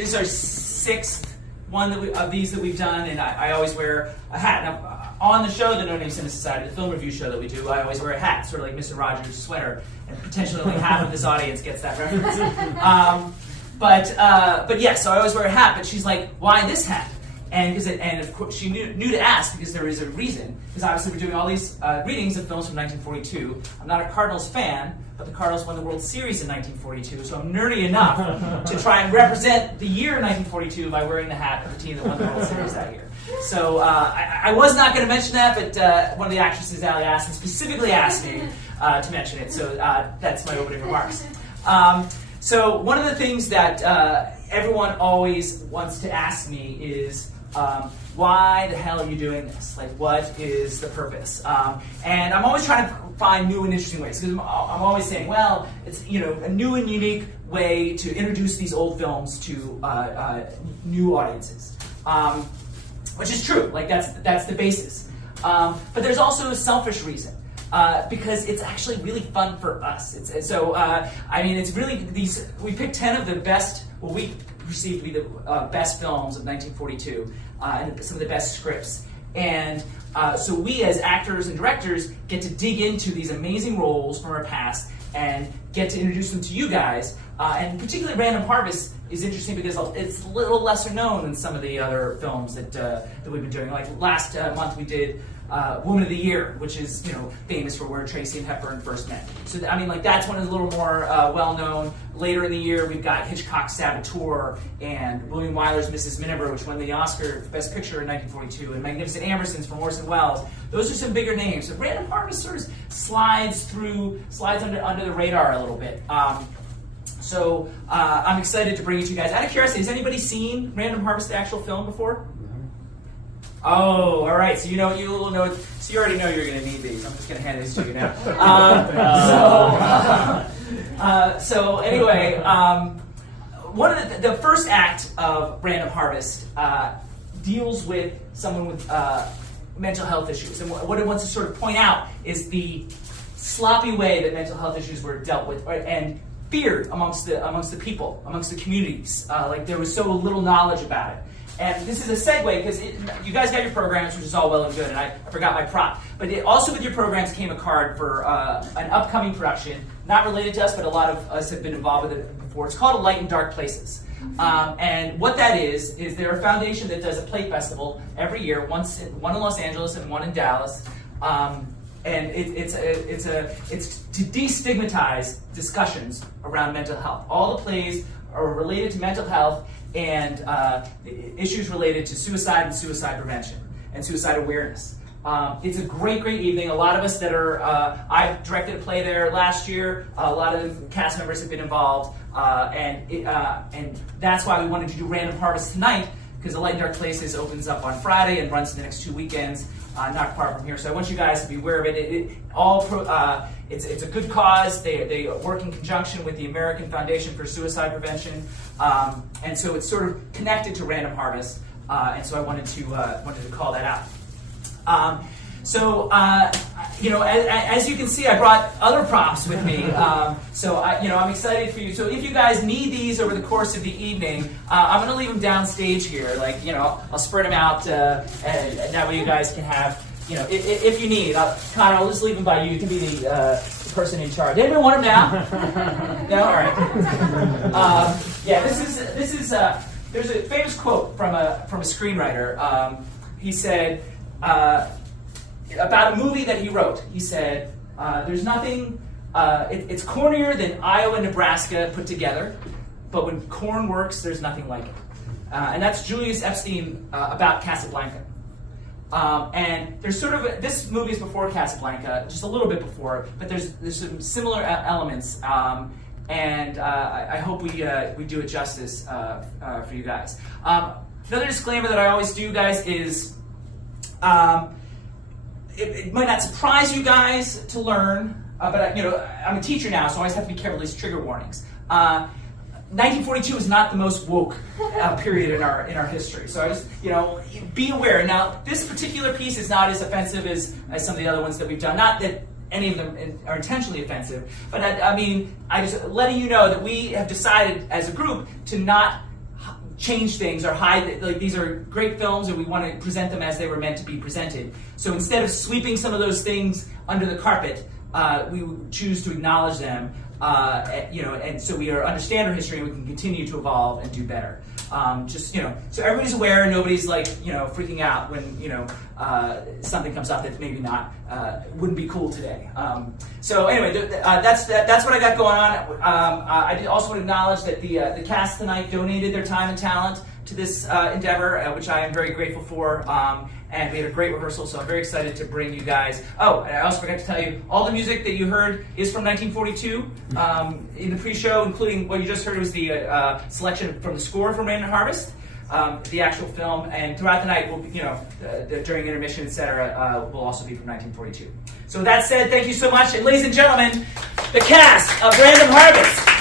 This is our sixth one of these that we've done, and I always wear a hat. Now, on the show, the No Name Cinema Society, the film review show that we do, I always wear a hat, sort of like Mr. Rogers' sweater, and potentially only half of this audience gets that reference. But yeah, so I always wear a hat, but she's like, why this hat? And of course, she knew to ask because there is a reason. Because obviously we're doing all these readings of films from 1942. I'm not a Cardinals fan, but the Cardinals won the World Series in 1942, so I'm nerdy enough to try and represent the year 1942 by wearing the hat of the team that won the World Series that year. So I was not going to mention that, but one of the actresses, Allie Aston, specifically asked me to mention it, so that's my opening remarks. So one of the things that everyone always wants to ask me is, why the hell are you doing this? Like, what is the purpose? And I'm always trying to find new and interesting ways, because I'm always saying, well, it's a new and unique way to introduce these old films to new audiences, which is true. Like that's the basis. But there's also a selfish reason. Because it's actually really fun for us. It's really these. We picked 10 of the best. Well, we perceived to be the best films of 1942 and some of the best scripts. And so we, as actors and directors, get to dig into these amazing roles from our past and get to introduce them to you guys. And particularly Random Harvest is interesting because it's a little lesser known than some of the other films that we've been doing. Like last month we did Woman of the Year, which is famous for where Tracy and Hepburn first met. So that's one is a little more well known. Later in the year we've got Hitchcock's Saboteur and William Wyler's Mrs. Miniver, which won the Oscar for Best Picture in 1942, and Magnificent Ambersons from Orson Welles. Those are some bigger names. So Random Harvest sort of slides under the radar a little bit. So I'm excited to bring it to you guys. Out of curiosity, has anybody seen Random Harvest, the actual film, before? Oh, all right. So you know. So you already know you're going to need these. I'm just going to hand these to you now. So anyway, one of the first act of Random Harvest deals with someone with mental health issues, and what it wants to sort of point out is the sloppy way that mental health issues were dealt with and feared amongst the people, amongst the communities. Like there was so little knowledge about it. And this is a segue because you guys got your programs, which is all well and good, and I forgot my prop. But also with your programs came a card for an upcoming production, not related to us, but a lot of us have been involved with it before. It's called A Light in Dark Places. And what that is they're a foundation that does a play festival every year, one in Los Angeles and one in Dallas. And it's to destigmatize discussions around mental health. All the plays are related to mental health and issues related to suicide and suicide prevention and suicide awareness. It's a great evening. A lot of us that are, I directed a play there last year. A lot of cast members have been involved, and that's why we wanted to do Random Harvest tonight, because The Light in Dark Places opens up on Friday and runs the next 2 weekends, not far from here. So I want you guys to be aware of it. It's a good cause. They work in conjunction with the American Foundation for Suicide Prevention, and so it's sort of connected to Random Harvest. And so I wanted to call that out. As you can see, I brought other props with me. I'm excited for you. So if you guys need these over the course of the evening, I'm going to leave them downstage here. I'll spread them out, and that way you guys can have, if you need. Connor, I'll just leave them by you. You can be the person in charge. Anybody want them now? No? All right. This is. There's a famous quote from a screenwriter. He said, about a movie that he wrote, he said, there's nothing, it's cornier than Iowa and Nebraska put together, but when corn works, there's nothing like it. And that's Julius Epstein about Casablanca. And there's sort of, this movie is before Casablanca, just a little bit before, but there's some similar elements, and I hope we do it justice for you guys. Another disclaimer that I always do, guys, is it might not surprise you guys to learn, but I'm a teacher now, so I always have to be careful with these trigger warnings. 1942 is not the most woke period in our history, so I just be aware. Now, this particular piece is not as offensive as some of the other ones that we've done. Not that any of them are intentionally offensive, but I just letting you know that we have decided as a group to not change things or hide. Like, these are great films, and we want to present them as they were meant to be presented. So instead of sweeping some of those things under the carpet, we choose to acknowledge them. And so we understand our history, and we can continue to evolve and do better. So everybody's aware, nobody's like, freaking out when, something comes up that maybe not, wouldn't be cool today. So anyway, that's what I got going on. I did also want to acknowledge that the cast tonight donated their time and talent to this endeavor, which I am very grateful for. And we had a great rehearsal, so I'm very excited to bring you guys. Oh, and I also forgot to tell you, all the music that you heard is from 1942 in the pre-show, including what you just heard was the selection from the score from Rain and Harvest, the actual film, and throughout the night, during intermission, etc., will also be from 1942. So with that said, thank you so much, and ladies and gentlemen, the cast of Random Harvest.